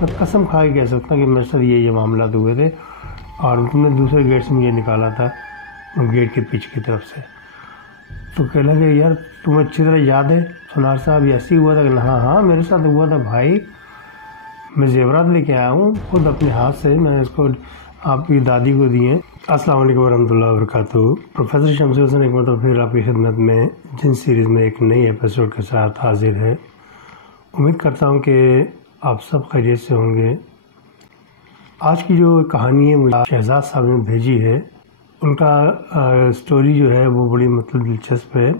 میں قسم کھا کے کہہ سکتا ہوں کہ میرے ساتھ یہ معاملات ہوئے تھے اور تم نے دوسرے گیٹ سے مجھے نکالا تھا گیٹ کے پیچھے کی طرف سے. تو کہنے لگے یار تمہیں اچھی طرح یاد ہے سونار صاحب یہ ایسے ہی ہوا تھا؟ کہ ہاں میرے ساتھ ہوا تھا بھائی، میں زیورات لے کے آیا ہوں خود اپنے ہاتھ سے، میں نے اس کو آپ کی دادی کو دیے. السلام علیکم ورحمۃ اللہ وبرکاتہ. پروفیسر شمس حسن ایک مرتبہ پھر آپ کی خدمت میں جن سیریز میں ایک نئی ایپیسوڈ کے ساتھ حاضر ہے. امید کرتا ہوں کہ آپ سب خیریت سے ہوں گے. آج کی جو کہانی ہے مجھے شہزاد صاحب نے بھیجی ہے، ان کا سٹوری جو ہے وہ بڑی دلچسپ ہے.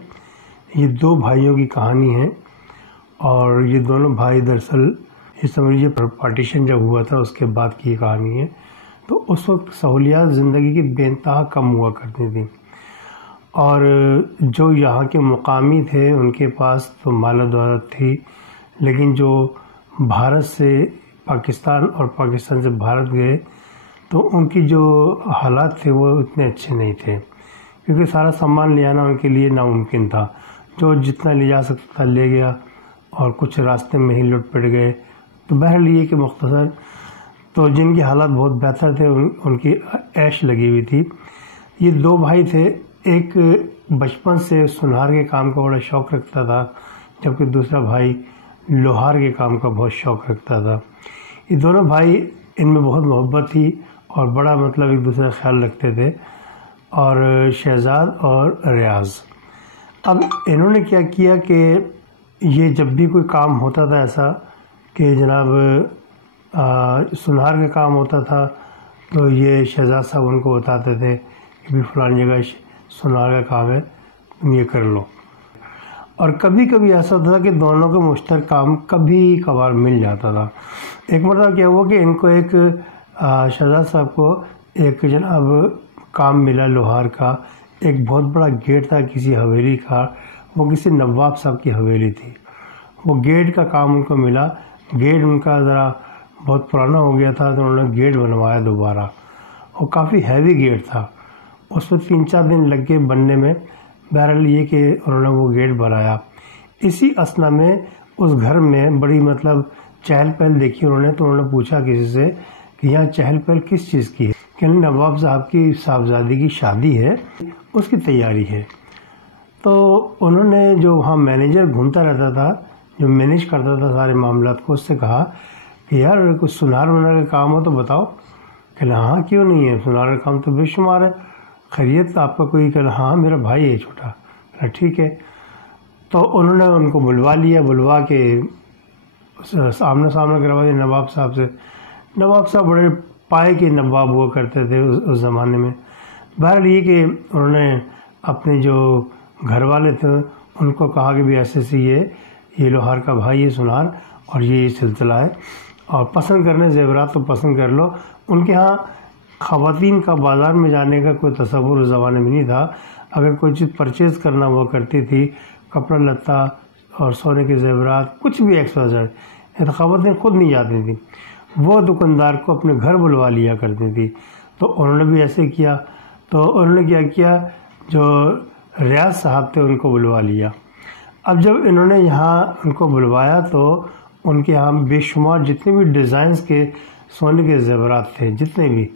یہ دو بھائیوں کی کہانی ہے اور یہ دونوں بھائی دراصل یہ سمجھیے پارٹیشن جب ہوا تھا اس کے بعد کی یہ کہانی ہے. تو اس وقت سہولیات زندگی کی بے انتہا کم ہوا کرتی تھیں اور جو یہاں کے مقامی تھے ان کے پاس تو مال و دولت تھی، لیکن جو بھارت سے پاکستان اور پاکستان سے بھارت گئے تو ان کی جو حالات تھے وہ اتنے اچھے نہیں تھے، کیونکہ سارا سامان لے آنا ان کے لیے ناممکن تھا. جو جتنا لے جا سکتا تھا لے گیا اور کچھ راستے میں ہی لٹ پٹ گئے. تو بہرحال یہ کہ مختصر تو جن کی حالات بہت بہتر تھے ان کی عیش لگی ہوئی تھی. یہ دو بھائی تھے، ایک بچپن سے سونار کے کام کا بڑا شوق رکھتا تھا جبکہ دوسرا بھائی لوہار کے کام کا بہت شوق رکھتا تھا. یہ دونوں بھائی ان میں بہت محبت تھی اور بڑا ایک دوسرے کا خیال رکھتے تھے. اور شہزاد اور ریاض، اب انہوں نے کیا کیا کہ یہ جب بھی کوئی کام ہوتا تھا ایسا کہ جناب سونار کا کام ہوتا تھا تو یہ شہزاد صاحب ان کو بتاتے تھے کہ بھی فلانی جگہ سونار کا کام ہے تم یہ کر لو. اور کبھی کبھی ایسا ہوتا تھا کہ دونوں کا مشترک کام کبھی کبھار مل جاتا تھا. ایک مرتبہ کیا ہوا کہ ان کو ایک شہزاد صاحب کو ایک جناب کام ملا لوہار کا. ایک بہت بڑا گیٹ تھا کسی حویلی کا، وہ کسی نواب صاحب کی حویلی تھی. وہ گیٹ کا کام ان کو ملا. گیٹ ان کا ذرا بہت پرانا ہو گیا تھا تو انہوں نے گیٹ بنوایا دوبارہ. وہ کافی ہیوی گیٹ تھا، اس میں 3-4 دن لگ گئے بننے میں. بہرحال یہ کہ انہوں نے وہ گیٹ بنایا. اسی اثنا میں اس گھر میں بڑی چہل پہل دیکھی انہوں نے. تو انہوں نے پوچھا کسی سے کہ یہاں چہل پہل کس چیز کی ہے؟ کہ نواب صاحب کی صاحبزادی کی شادی ہے، اس کی تیاری ہے. تو انہوں نے جو وہاں مینیجر گھومتا رہتا تھا، جو مینیج کرتا تھا سارے معاملات کو، اس سے کہا کہ یار کچھ سونار وونار کا کام ہو تو بتاؤ. کہ ہاں کیوں نہیں ہے، سونار کا کام تو بے شمار ہے. خیریت آپ کا کوئی؟ کہ ہاں میرا بھائی ہے چھوٹا. ٹھیک ہے. تو انہوں نے ان کو بلوا لیا، بلوا کے آمنا سامنا کروا دیا نواب صاحب سے. نواب صاحب بڑے پائے کے نواب ہوا کرتے تھے اس زمانے میں. بہرحال یہ کہ انہوں نے اپنے جو گھر والے تھے ان کو کہا کہ بھی ایسے سے یہ لوہار کا بھائی ہے سونار اور یہ سلسلہ ہے اور پسند کرنے زیورات تو پسند کر لو. ان کے ہاں خواتین کا بازار میں جانے کا کوئی تصور اس زمانے میں نہیں تھا. اگر کوئی چیز پرچیز کرنا ہوا کرتی تھی، کپڑا لتا اور سونے کے زیورات کچھ بھی تو خواتین خود نہیں جاتی تھیں، وہ دکاندار کو اپنے گھر بلوا لیا کرتی تھی. تو انہوں نے بھی ایسے کیا. تو انہوں نے کیا کیا، جو ریاض صاحب تھے ان کو بلوا لیا. اب جب انہوں نے یہاں ان کو بلوایا تو ان کے یہاں بے شمار جتنے بھی ڈیزائنز کے سونے کے زیورات تھے جتنے بھی.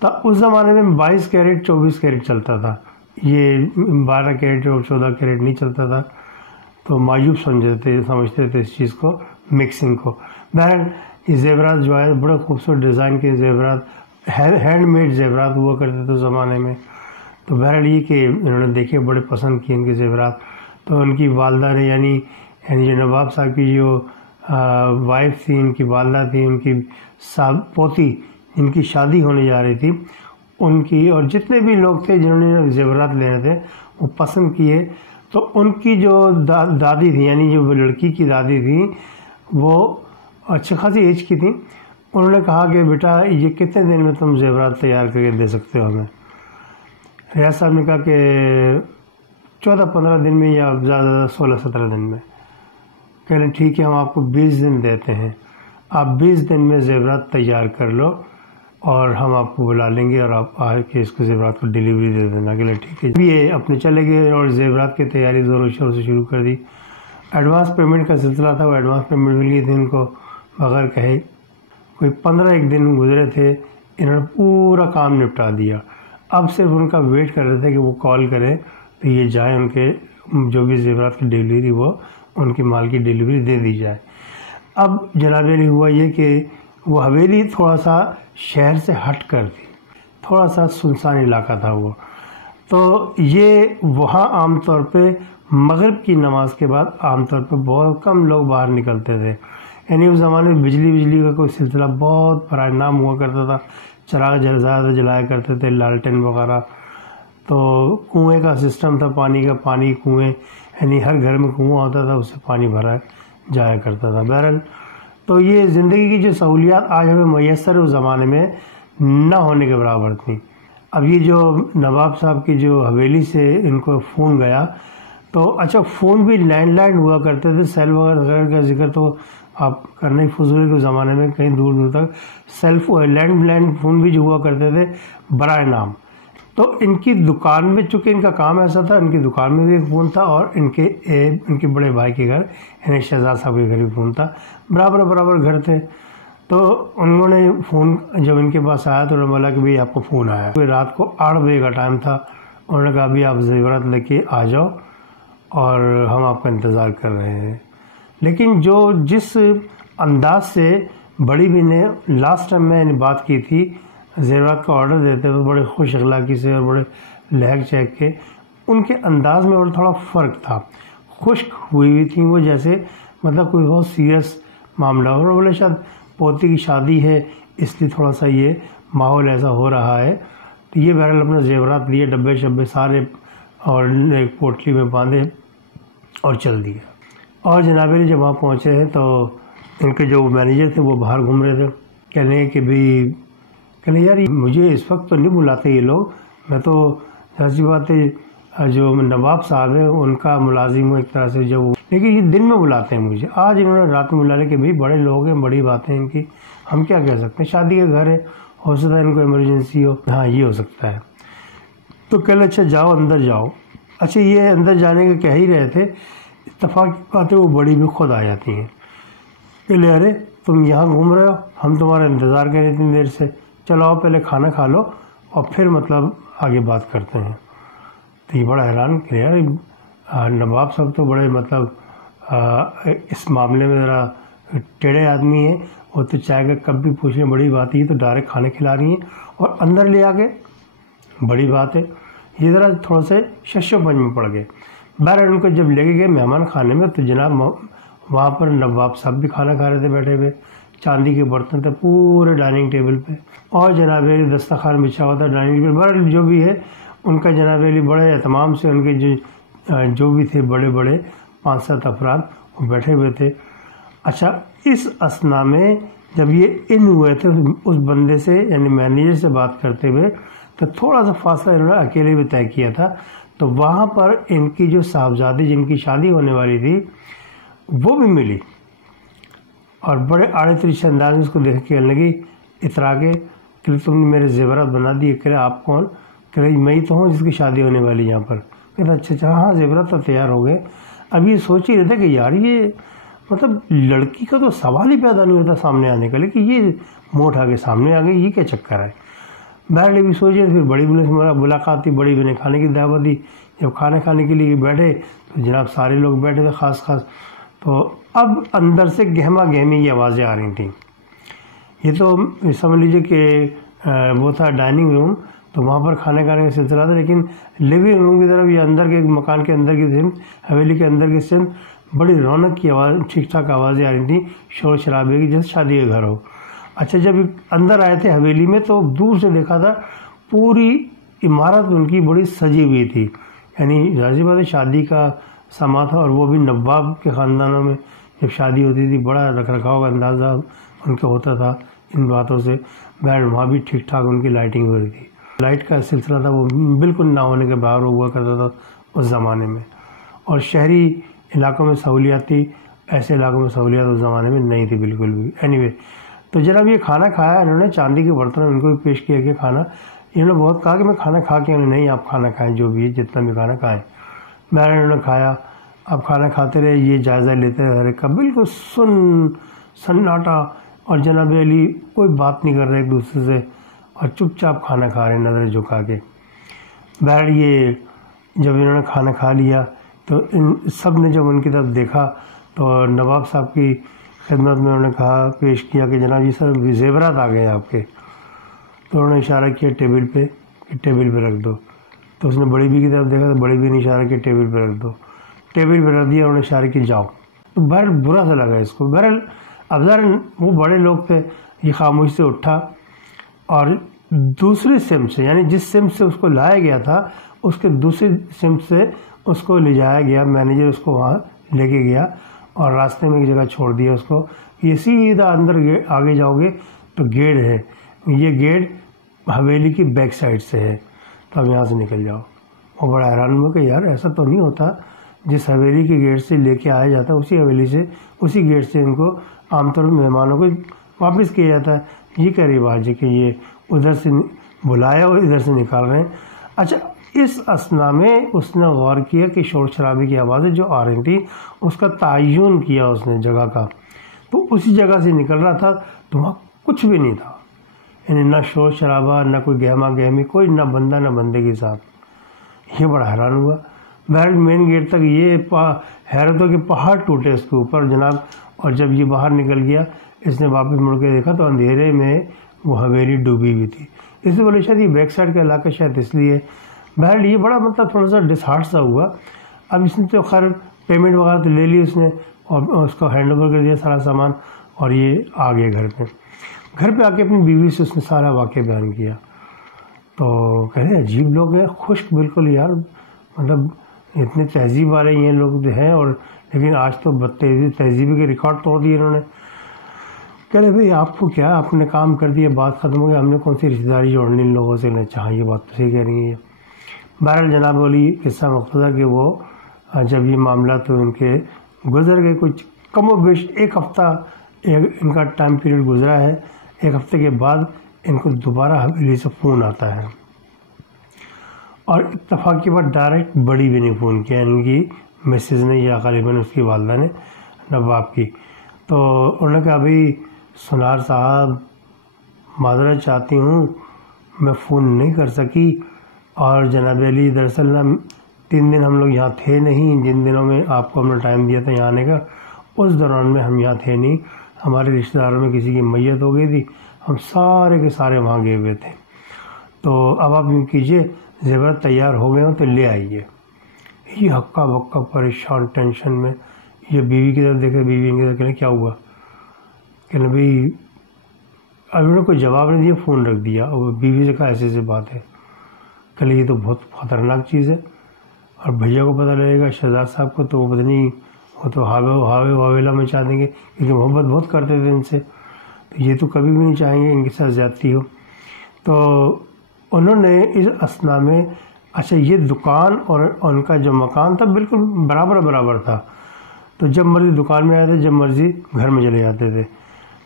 تو اس زمانے میں 22 کیرٹ 24 کیرٹ چلتا تھا، یہ 12 کیرٹ اور 14 کیرٹ نہیں چلتا تھا. تو معیوب سمجھتے تھے اس چیز کو، مکسنگ کو. بہرحال یہ زیورات جو ہے بڑے خوبصورت ڈیزائن کے زیورات، ہینڈ میڈ زیورات ہوا کرتے تھے اس زمانے میں. تو بہرحال یہ کہ انہوں نے دیکھے بڑے پسند کیے ان کے زیورات. تو ان کی والدہ نے یعنی جو نواب صاحب کی جو وائف تھی، ان کی والدہ تھی، ان کی پوتی جن کی شادی ہونے جا رہی تھی، ان کی اور جتنے بھی لوگ تھے جنہوں نے زیورات لینے تھے وہ پسند کیے. تو ان کی جو دادی تھی، یعنی جو لڑکی کی دادی تھی، وہ اچھی خاصی ایج کی تھی. انہوں نے کہا کہ بیٹا یہ کتنے دن میں تم زیورات تیار کر کے دے سکتے ہو ہمیں؟ ریاض صاحب نے کہا کہ 14-15 دن میں یا زیادہ 16-17 دن میں. کہہ لیں ٹھیک ہے ہم آپ کو 20 دن دیتے ہیں، آپ 20 دن میں زیورات تیار کر لو اور ہم آپ کو بلا لیں گے اور آپ آ کے اس کو زیورات کو ڈیلیوری دے دینا. کہ ٹھیک ہے. یہ اپنے چلے گئے اور زیورات کی تیاری زور و شور سے شروع کر دی. ایڈوانس پیمنٹ کا سلسلہ تھا، وہ ایڈوانس پیمنٹ مل گئی تھی ان کو بغیر کہے. کوئی 15 دن گزرے تھے، انہوں نے پورا کام نپٹا دیا. اب صرف ان کا ویٹ کر رہے تھے کہ وہ کال کریں تو یہ جائیں، ان کے جو بھی زیورات کی ڈیلیوری وہ ان کے مال کی ڈیلیوری دے دی جائے. اب جناب علی ہوا یہ کہ وہ حویلی تھوڑا سا شہر سے ہٹ کر تھی، تھوڑا سا سنسان علاقہ تھا وہ. تو یہ وہاں عام طور پہ مغرب کی نماز کے بعد عام طور پہ بہت کم لوگ باہر نکلتے تھے. یعنی اس زمانے میں بجلی کا کوئی سلسلہ بہت برائے نام ہوا کرتا تھا. چراغ زیادہ جلایا کرتے تھے، لالٹین وغیرہ. تو کنویں کا سسٹم تھا، پانی کنویں، یعنی ہر گھر میں کنواں ہوتا تھا، اس سے پانی بھرا جایا کرتا تھا. بہرحال تو یہ زندگی کی جو سہولیات آج ہمیں میسر اس زمانے میں نہ ہونے کے برابر تھیں. اب یہ جو نواب صاحب کی جو حویلی سے ان کو فون گیا تو اچھا فون بھی لینڈ لائن ہوا کرتے تھے، سیل وغیرہ کا ذکر تو آپ کرنا ہی فضول کے زمانے میں، کہیں دور دور تک لینڈ لائن فون بھی جو ہوا کرتے تھے برائے نام. تو ان کی دکان میں چونکہ ان کا کام ایسا تھا، ان کی دکان میں بھی ایک فون تھا اور ان کے بڑے بھائی کے گھر یعنی شہزاد صاحب کے گھر بھی فون تھا. برابر گھر تھے. تو انہوں نے فون جب ان کے پاس آیا تو انہوں نے بولا کہ بھئی آپ کو فون آیا. کوئی رات کو 8 بجے کا ٹائم تھا. انہوں نے کہا ابھی آپ زیورات لے کے آ جاؤ اور ہم آپ کا انتظار کر رہے ہیں. لیکن جس انداز سے بڑی بھی نے لاسٹ ٹائم میں بات کی تھی زیورات کا آرڈر دیتے ہوئے بڑے خوش اخلاقی سے اور بڑے لہک چہک کے، ان کے انداز میں تھوڑا فرق تھا. خشک ہوئی تھیں وہ، جیسے مطلب کوئی بہت سیریس معاملہ ہو. اور بولے شاید پوتی کی شادی ہے اس لیے تھوڑا سا یہ ماحول ایسا ہو رہا ہے. تو یہ بہرحال اپنے زیورات لیے، ڈبے شبے سارے اور ایک پوٹلی میں باندھے اور چل دیا. اور جناب علی جب وہاں پہنچے ہیں تو ان کے جو مینیجر تھے وہ باہر گھوم رہے تھے. کہنے کہ بھی یار مجھے اس وقت تو نہیں بلاتے یہ لوگ، میں تو ایسی بات ہے جو نواب صاحب ہیں ان کا ملازم ہوں ایک طرح سے، لیکن یہ دن میں بلاتے ہیں مجھے. آج انہوں نے رات میں بلا لے کہ بھئی بڑے لوگ ہیں، بڑی باتیں ان کی، ہم کیا کہہ سکتے ہیں، شادی کے گھر ہے، ہو سکتا ہے ان کو ایمرجنسی ہو، ہاں یہ ہو سکتا ہے. تو کہنے اچھا جاؤ اندر جاؤ. اچھا یہ اندر جانے کے کہہ ہی رہے تھے، اتفاق کی بات ہے وہ بڑی بھی خود آ جاتی ہیں کہ لے ارے تم یہاں گھوم رہے ہو، ہم تمہارا انتظار کر رہے اتنی دیر سے، چلو آؤ پہلے کھانا کھا لو اور پھر مطلب آگے بات کرتے ہیں. تو یہ بڑا حیران کہ یار نواب صاحب تو بڑے مطلب اس معاملے میں ذرا ٹیڑھے آدمی ہیں. وہ تو چائے کا کب بھی پوچھ لیں بڑی بات ہے، یہ تو ڈائریکٹ کھانے کھلا رہی ہیں اور اندر لے آ کے بڑی بات ہے. یہ ذرا تھوڑا سے شش و پنج میں پڑ گئے. بہرحال ان کو جب لے کے گئے مہمان خانے میں تو جناب وہاں پر نواب صاحب بھی کھانا کھا رہے تھے بیٹھے ہوئے. چاندی کے برتن تھے پورے ڈائننگ ٹیبل پہ اور جناب علی دسترخوان بچھا ہوا تھا ڈائننگ ٹیبل. بہرحال جو بھی ہے ان کا جناب علی بڑے اہتمام سے ان کے جو بھی تھے بڑے 5-7 افراد وہ بیٹھے ہوئے تھے. اچھا اس اثنا میں جب یہ ان ہوئے تھے اس بندے سے یعنی مینیجر سے بات کرتے ہوئے تو تھوڑا سا فاصلہ انہوں نے اکیلے بھی طے کیا تھا. تو وہاں پر ان کی جو صاحبزادی جن کی شادی ہونے والی تھی وہ بھی ملی اور بڑے آڑے طریقے انداز میں اس کو دیکھ کے کہنے لگی اترا کے کہ تم نے میرے زیورات بنا دیے. کہ آپ کون؟ کہ میں ہی تو ہوں جس کی شادی ہونے والی یہاں پر. کہتا اچھا ہاں زیورات تو تیار ہو گئے. اب یہ سوچ ہی رہے تھے کہ یار یہ مطلب لڑکی کا تو سوال ہی پیدا نہیں ہوتا سامنے آنے کا، لیکن یہ موٹ آ کے سامنے آ گئی، یہ کیا چکر ہے. بہرحال بھی سوچے پھر بڑی بنے سے ملاقات تھی، بڑی بنے کھانے کی دعوت دی. جب کھانا کھانے کے لیے بیٹھے تو جناب سارے لوگ بیٹھے تھے خاص. تو اب اندر سے گہما گہمی کی آوازیں آ رہی تھیں. یہ تو سمجھ لیجیے کہ وہ تھا ڈائننگ روم، تو وہاں پر کھانے کھانے کا سلسلہ تھا. لیکن لیونگ روم کی طرف یہ اندر کے مکان کے اندر کی سمت، حویلی کے اندر کی سمت بڑی رونق کی آواز، ٹھیک ٹھاک آوازیں آ رہی تھیں شور شرابے کی، جیسے شادی کا گھر ہو. اچھا جب اندر آئے تھے حویلی میں تو دور سے دیکھا تھا پوری عمارت ان کی بڑی سجی ہوئی تھی. یعنی ظاہر سی بات ہے شادی کا سما تھا اور وہ بھی نواب کے خاندانوں میں جب شادی ہوتی تھی بڑا رکھ رکھاؤ کا اندازہ ان کا ہوتا تھا ان باتوں سے. بہر وہاں بھی ٹھیک ٹھاک ان کی لائٹنگ ہو رہی تھی. لائٹ کا سلسلہ تھا وہ بالکل نہ ہونے کے باہر ہوا کرتا تھا اس زمانے میں. اور شہری علاقوں میں سہولیات تھی، ایسے علاقوں میں سہولیات اس زمانے میں نہیں تھی بالکل بھی. اینی وے تو جناب یہ کھانا کھایا انہوں نے، چاندی کے برتن ان کو بھی پیش کیا کہ کھانا. انہوں نے بہت کہا کہ میں کھانا کھا کے نہیں، آپ کھانا کھائیں جو بھی ہے جتنا بھی کھانا کھائیں. انہوں نے کھایا. اب کھانا کھاتے رہے، یہ جائزہ لیتے رہے ہر ایک کا، بالکل سناٹا اور جناب علی کوئی بات نہیں کر رہے ایک دوسرے سے اور چپ چاپ کھانا کھا رہے ہیں نظر جھکا کے۔ بہرحال یہ جب انہوں نے کھانا کھا لیا تو ان سب نے جب ان کی طرف دیکھا تو نواب صاحب کی خدمت میں انہوں نے کہا، پیش کیا کہ جناب یہ سر زیورات آ گئے ہیں آپ کے۔ تو انہوں نے اشارہ کیا ٹیبل پہ کہ ٹیبل پہ رکھ دو۔ تو اس نے بڑی بی کی طرف دیکھا تو بڑی بی نے اشارہ کیا ٹیبل پہ رکھ دو، ٹیبل پہ رکھ دیا، انہوں نے اشارہ کیا جاؤ۔ تو بہرحال برا سا لگا اس کو۔ بہرحال اب ظاہر وہ بڑے لوگ تھے، یہ خاموش سے اٹھا اور دوسری سمت سے، یعنی جس سمت سے اس کو لایا گیا تھا اس کے دوسری سمت سے اس کو لے جایا گیا، مینیجر اس کو وہاں لے کے گیا اور راستے میں ایک جگہ چھوڑ دیا اس کو، یہ سیدھا اندر آگے جاؤ گے تو گیٹ ہے، یہ گیٹ حویلی کی بیک سائڈ سے ہے، تو اب یہاں سے نکل جاؤ۔ وہ بڑا حیران ہوا کہ یار ایسا تو نہیں ہوتا، جس حویلی کے گیٹ سے لے کے آیا جاتا ہے اسی حویلی سے، اسی گیٹ سے ان کو عام طور پر مہمانوں کو واپس کیا جاتا ہے۔ یہ کیا رواج ہے کہ یہ ادھر سے بلایا اور ادھر سے نکال رہے ہیں؟ اچھا، اس اثنا میں اس نے غور کیا کہ شور شرابے کی آوازیں جو آ رہی تھیں اس کا تعین کیا اس نے جگہ کا، تو اسی جگہ سے نکل رہا تھا تو وہاں کچھ بھی نہیں تھا، یعنی نہ شور شرابہ، نہ کوئی گہما گہمی، کوئی نہ بندہ نہ بندے کے ساتھ۔ یہ بڑا حیران ہوا۔ بہرحال مین گیٹ تک یہ حیرت ہو کہ پہاڑ ٹوٹے اس کے اوپر جناب، اور جب یہ باہر نکل گیا اس نے واپس مڑ کے دیکھا تو اندھیرے میں وہ حویلی ڈوبی ہوئی تھی۔ اس سے بولے شاید یہ بیک سائڈ کا علاقہ شاید اس لیے۔ بہرحال یہ بڑا مطلب تھوڑا سا ڈسہارٹ سا ہوا۔ اب اس نے تو خیر پیمنٹ وغیرہ تو لے لی اس نے اور اس کو ہینڈ اوور کر دیا سارا سامان، اور یہ آ گئے گھر پہ۔ گھر پہ آ کے اپنی بیوی سے اس نے سارا واقعہ بیان کیا۔ تو کہتے عجیب لوگ ہیں، خشک بالکل یار، مطلب اتنے تہذیب والے یہ لوگ ہیں، اور لیکن آج تو تہذیبی کے ریکارڈ توڑ دیے انہوں نے۔ کہہ رہے بھائی آپ کو کیا، آپ نے کام کر دیا، بات ختم ہو گئی، ہم نے کون سی رشتہ داری جوڑنی ان لوگوں سے؟ چاہاں یہ بات تو صحیح کہہ رہی ہیں۔ بہرحال جناب والی قصہ مختصر کہ وہ جب یہ معاملہ تو ان کے گزر گئے، کچھ کم و بیش ایک ہفتہ ان کا ٹائم پیریڈ گزرا ہے۔ ایک ہفتے کے بعد ان کو دوبارہ حویلی سے فون آتا ہے، اور اتفاق کے بعد ڈائریکٹ بڑی بھی نے فون کیا، ان کی مسز نے یا غالباً اس کی والدہ نے، نواب کی۔ تو انہوں نے کہا بھائی سونار صاحب معذرت چاہتی ہوں، میں فون نہیں کر سکی، اور جناب علی دراصل نا 3 دن ہم لوگ یہاں تھے نہیں، جن دنوں میں آپ کو ہم نے ٹائم دیا تھا یہاں آنے کا اس دوران میں ہم یہاں تھے نہیں، ہمارے رشتہ داروں میں کسی کی میت ہو گئی تھی، ہم سارے کے سارے وہاں گئے ہوئے تھے، تو اب آپ یوں کیجیے زیورات تیار ہو گئے ہوں تو لے آئیے۔ یہ ہکا بکا پریشان ٹینشن میں یہ بیوی کی طرف دیکھے، بیوی کی طرف کہنے کیا ہوا؟ کہنے بھائی اب انہوں نے کوئی جواب نہیں دیا، فون رکھ دیا، اور بیوی سے کہا ایسے بات ہے۔ کہ یہ تو بہت خطرناک چیز ہے، اور بھیا کو پتہ لگے گا شہزاد صاحب کو تو وہ پتہ نہیں، وہ تو ہاوے واویلا میں چاہ دیں گے، کیونکہ محبت بہت کرتے تھے ان سے، تو یہ تو کبھی بھی نہیں چاہیں گے ان کے ساتھ زیادتی ہو۔ تو انہوں نے اس اثنا میں اچھا یہ دکان اور ان کا جو مکان تھا بالکل برابر تھا، تو جب مرضی دکان میں آئے تھے، جب مرضی گھر میں چلے جاتے تھے۔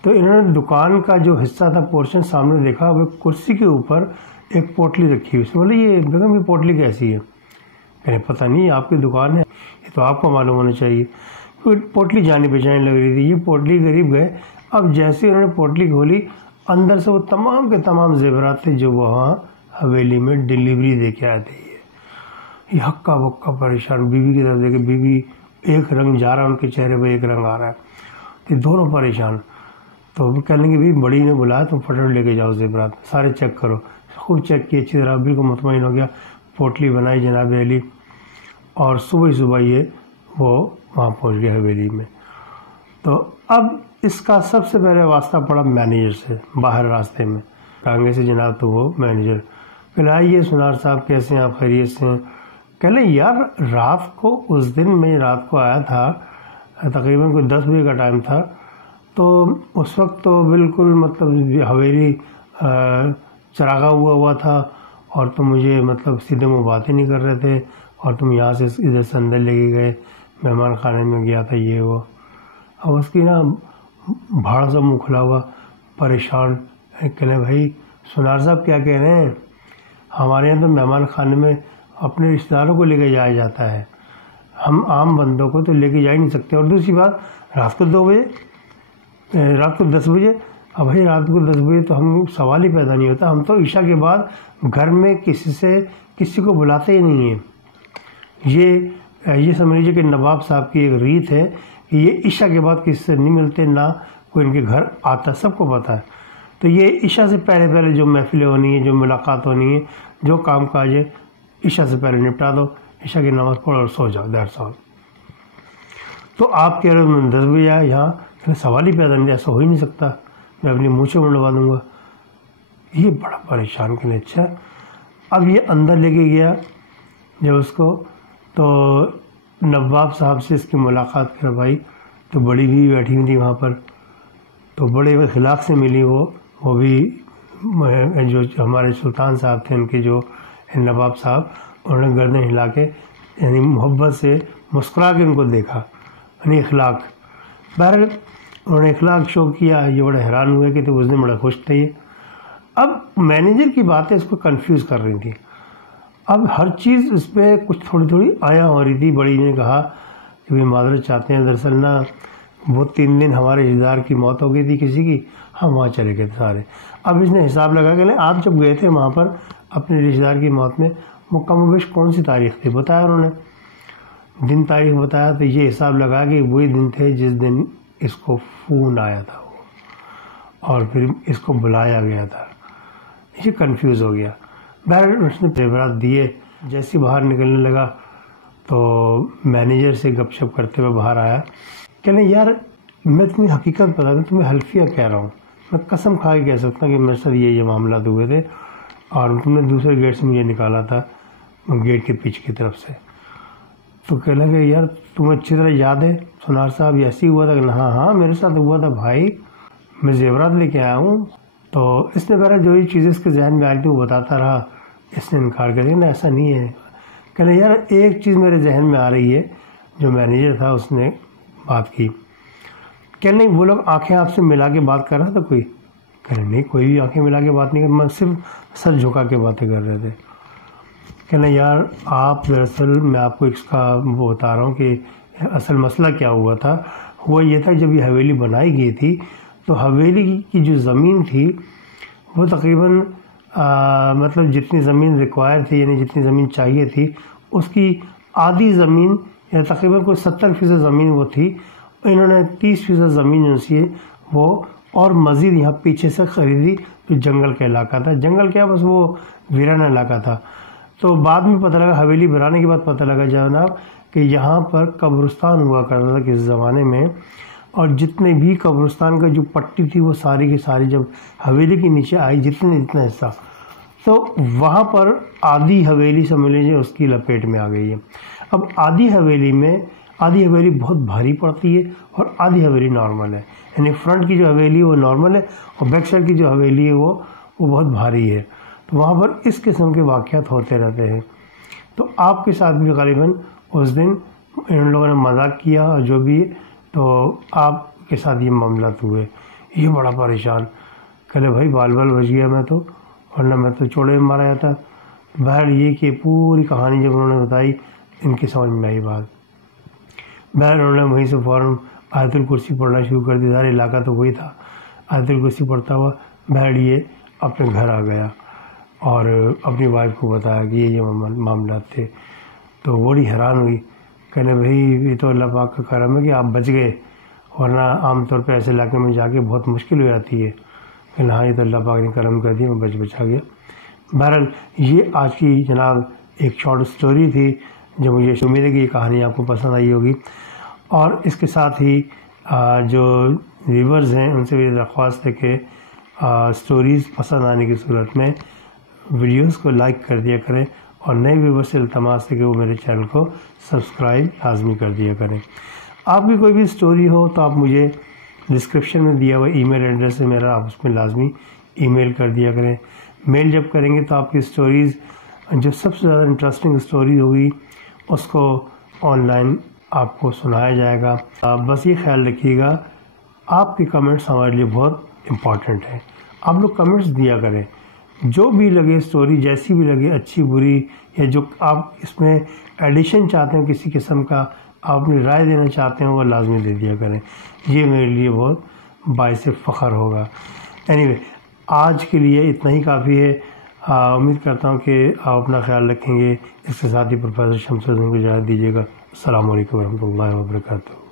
تو انہوں نے دکان کا جو حصہ تھا پورشن سامنے دیکھا، وہ کرسی کے اوپر ایک پوٹلی رکھی ہوئی، اس نے بولے یہ بیگم یہ پوٹلی کیسی ہے؟ کہنے پتہ نہیں، آپ کی دکان ہے، یہ تو آپ کو معلوم ہونا چاہیے۔ پوٹلی جانی پہچانی لگ رہی تھی، یہ پوٹلی قریب گئے، اب جیسے انہوں نے پوٹلی کھولی اندر سے وہ تمام کے تمام زیورات تھے جو وہاں حویلی میں ڈلیوری دے کے آئے تھے۔ یہ ہکا بکا پریشان، بیوی کی طرف دیکھے، بیوی ایک رنگ جا رہا ہے ان کے چہرے پہ، ایک رنگ آ رہا ہے، یہ دونوں پریشان۔ تو کہنے کہ بھائی بڑی نے بلایا تم فٹافٹ لے کے جاؤ زیورات، سارے چیک کرو۔ خوب چیک کی اچھی طرح، بالکل مطمئن ہو گیا، پوٹلی بنائی جناب علی، اور صبح یہ وہ وہاں پہنچ گیا حویلی میں۔ تو اب اس کا سب سے پہلے واسطہ پڑا مینیجر سے، باہر راستے میں ٹانگے سے جناب، تو وہ مینیجر کہ آئیے سونار صاحب کیسے ہیں آپ، خیریت سے ہیں؟ کہ لیں یار رات کو اس دن میں رات کو آیا تھا، تقریباً کوئی 10 بجے کا ٹائم تھا، تو اس وقت تو بالکل مطلب حویلی چراغا ہوا تھا، اور تم مجھے مطلب سیدھے منہ باتیں نہیں کر رہے تھے، اور تم یہاں سے ادھر سے اندر لے کے گئے، مہمان خانے میں گیا تھا یہ وہ۔ اب اس کی نا بھاڑ سا منہ کھلا ہوا، پریشان، کہنے بھائی سونار صاحب کیا کہہ رہے ہیں؟ ہمارے یہاں تو مہمان خانے میں اپنے رشتہ داروں کو لے کے جایا جاتا ہے، ہم عام بندوں کو تو لے کے جا ہی نہیں سکتے، اور دوسری بات رات کو 2 بجے، رات کو 10 بجے اب بھائی رات کو 10 بجے تو ہم سوال ہی پیدا نہیں ہوتا، ہم تو عشاء کے بعد گھر میں کسی کو بلاتے ہی نہیں ہیں۔ یہ سمجھ لیجیے کہ نواب صاحب کی ایک ریت ہے کہ یہ عشاء کے بعد کسی سے نہیں ملتے، نہ کوئی ان کے گھر آتا، سب کو پتہ ہے۔ تو یہ عشاء سے پہلے جو محفلیں ہونی ہیں، جو ملاقات ہونی ہے، جو کام کاج ہے، عشاء سے پہلے نپٹا دو، عشاء کی نماز پڑھو اور سو جاؤ، دیٹس آل۔ تو آپ کہہ رہے ہو میں 10 بجے آیا یہاں، سوال ہی پیدا نہیں، ایسا ہو ہی نہیں سکتا، میں اپنی منہ سے منڈوا دوں گا۔ یہ بڑا پریشان کرنے۔ اچھا اب یہ اندر لے کے گیا جب اس کو، تو نواب صاحب سے اس کی ملاقات کروائی، تو بڑی بھی بیٹھی ہوئی تھی وہاں پر، تو بڑے اخلاق سے ملی وہ بھی جو ہمارے سلطان صاحب تھے، ان کے جو نواب صاحب، انہوں نے گردن ہلا کے یعنی محبت سے مسکرا کے ان کو دیکھا، یعنی اخلاق۔ بہرحال انہوں نے اخلاق شو کیا، یہ بڑے حیران ہوئے کہ تو اس دن بڑا خوش تھے یہ۔ اب مینیجر کی باتیں اس کو کنفیوز کر رہی تھی، اب ہر چیز اس پہ کچھ تھوڑی آیا ہو رہی تھی۔ بڑی نے کہا کہ بھی معذرت چاہتے ہیں، دراصل نا وہ 3 دن ہمارے رشتہ دار کی موت ہو گئی تھی کسی کی، ہم وہاں چلے گئے تھے سارے۔ اب اس نے حساب لگا کہ آپ جب گئے تھے وہاں پر اپنے رشتہ دار کی موت میں، وہ کم و بیش کون سی تاریخ تھی بتایا انہوں نے، دن تاریخ بتایا، تو یہ حساب لگا کہ وہی دن تھے جس دن اس کو فون آیا تھا اور پھر اس کو بلایا گیا تھا۔ یہ کنفیوز ہو گیا۔ بہرحال اس نے زیورات دیے، جیسے باہر نکلنے لگا تو مینیجر سے گپ شپ کرتے ہوئے باہر آیا، کہنے یار میں تمہیں حقیقت بتا دوں، تمہیں حلفیہ کہہ رہا ہوں، میں قسم کھا کے کہہ سکتا ہوں کہ میرے ساتھ یہ معاملات ہوئے تھے اور تم نے دوسرے گیٹ سے مجھے نکالا تھا، گیٹ کے پیچھے کی طرف سے۔ تو کہنے لگے یار تمہیں اچھی طرح یاد ہے سونار صاحب یہ ایسے ہی ہوا تھا؟ کہ ہاں میرے ساتھ ہوا تھا بھائی، میں زیورات لے کے آیا ہوں۔ تو اس نے بہرحال جو چیزیں اس کے ذہن میں آ رہی تھی وہ بتاتا رہا، اس نے انکار کر دیا نا ایسا نہیں ہے۔ کہنے یار ایک چیز میرے ذہن میں آ رہی ہے، جو مینیجر تھا اس نے بات کی، کہنے وہ لوگ آنکھیں آپ سے ملا کے بات کر رہا تھا کوئی؟ کہنے نہیں کوئی بھی آنکھیں ملا کے بات نہیں کر، میں صرف سر جھکا کے باتیں کر رہے تھے۔ کہنا یار آپ دراصل میں آپ کو اس کا وہ بتا رہا ہوں کہ اصل مسئلہ کیا ہوا تھا، وہ یہ تھا جب یہ حویلی بنائی گئی تھی تو حویلی کی جو زمین تھی وہ تقریباً مطلب جتنی زمین ریکوائر تھی، یعنی جتنی زمین چاہیے تھی اس کی آدھی زمین یا تقریباً کوئی 70% زمین وہ تھی، انہوں نے 30% زمین جو سی ہے وہ اور مزید یہاں پیچھے سے خریدی، جو جنگل کا علاقہ تھا۔ جنگل کیا بس وہ ویرانہ علاقہ تھا۔ تو بعد میں پتہ لگا، حویلی بنانے کے بعد پتہ لگا جناب کہ یہاں پر قبرستان ہوا کرتا تھا کسی زمانے میں، اور جتنے بھی قبرستان کا جو پٹی تھی وہ ساری کی ساری جب حویلی کے نیچے آئی، جتنا حصہ، تو وہاں پر آدھی حویلی سمجھ لیجیے اس کی لپیٹ میں آ گئی ہے۔ اب آدھی حویلی بہت بھاری پڑتی ہے اور آدھی حویلی نارمل ہے، یعنی فرنٹ کی جو حویلی ہے وہ نارمل ہے اور بیک سائڈ کی جو حویلی ہے وہ بہت بھاری ہے۔ تو وہاں پر اس قسم کے واقعات ہوتے رہتے ہیں۔ تو آپ کے ساتھ بھی غالباً اس دن ان لوگوں نے مذاق کیا اور جو بھی، تو آپ کے ساتھ یہ معاملات ہوئے۔ یہ بڑا پریشان، کہلے بھائی بال بچ گیا میں تو، ورنہ میں تو چوڑے میں مارا جاتا۔ بہرحال یہ کہ پوری کہانی جب انہوں نے بتائی ان کی سمجھ میں آئی بات۔ بہرحال انہوں نے وہیں سے فوراً آیت الکرسی پڑھنا شروع کر دی، سارا علاقہ تو وہی تھا، آیت الکرسی پڑھتا ہوا بہرحال یہ اپنے گھر آ گیا اور اپنی وائف کو بتایا کہ یہ معاملات تھے۔ تو بڑی حیران ہوئی، کہنے بھائی یہ تو اللہ پاک کا کرم ہے کہ آپ بچ گئے، ورنہ عام طور پہ ایسے علاقے میں جا کے بہت مشکل ہو جاتی ہے۔ کہ ہاں یہ تو اللہ پاک نے کرم کر دیا، میں بچا گیا۔ بہرحال یہ آج کی جناب ایک شارٹ سٹوری تھی، جو مجھے امید ہے کہ یہ کہانی آپ کو پسند آئی ہوگی، اور اس کے ساتھ ہی جو ویورز ہیں ان سے بھی درخواست ہے کہ سٹوریز پسند آنے کی صورت میں ویڈیوز کو لائک کر دیا کریں، اور نئے ویور سے التماس ہے کہ وہ میرے چینل کو سبسکرائب لازمی کر دیا کریں۔ آپ کی کوئی بھی سٹوری ہو تو آپ مجھے ڈسکرپشن میں دیا ہوا ای میل ایڈریس ہے میرا، آپ اس میں لازمی ای میل کر دیا کریں۔ میل جب کریں گے تو آپ کی سٹوریز جو سب سے زیادہ انٹرسٹنگ سٹوری ہوگی اس کو آن لائن آپ کو سنایا جائے گا۔ بس یہ خیال رکھیے گا، آپ کے کمنٹس ہمارے لیے بہت امپورٹنٹ ہیں، آپ لوگ کمنٹس دیا کریں، جو بھی لگے سٹوری جیسی بھی لگے، اچھی بری، یا جو آپ اس میں ایڈیشن چاہتے ہیں کسی قسم کا، آپ اپنی رائے دینا چاہتے ہیں، وہ لازمی دے دیا کریں، یہ میرے لیے بہت باعث فخر ہوگا۔ اینی آج کے لیے اتنا ہی کافی ہے. امید کرتا ہوں کہ آپ اپنا خیال رکھیں گے. اس کے ساتھ ہی پروفیسر شمس الدین کو اجازت دیجیے گا. السلام علیکم ورحمۃ اللہ وبرکاتہ.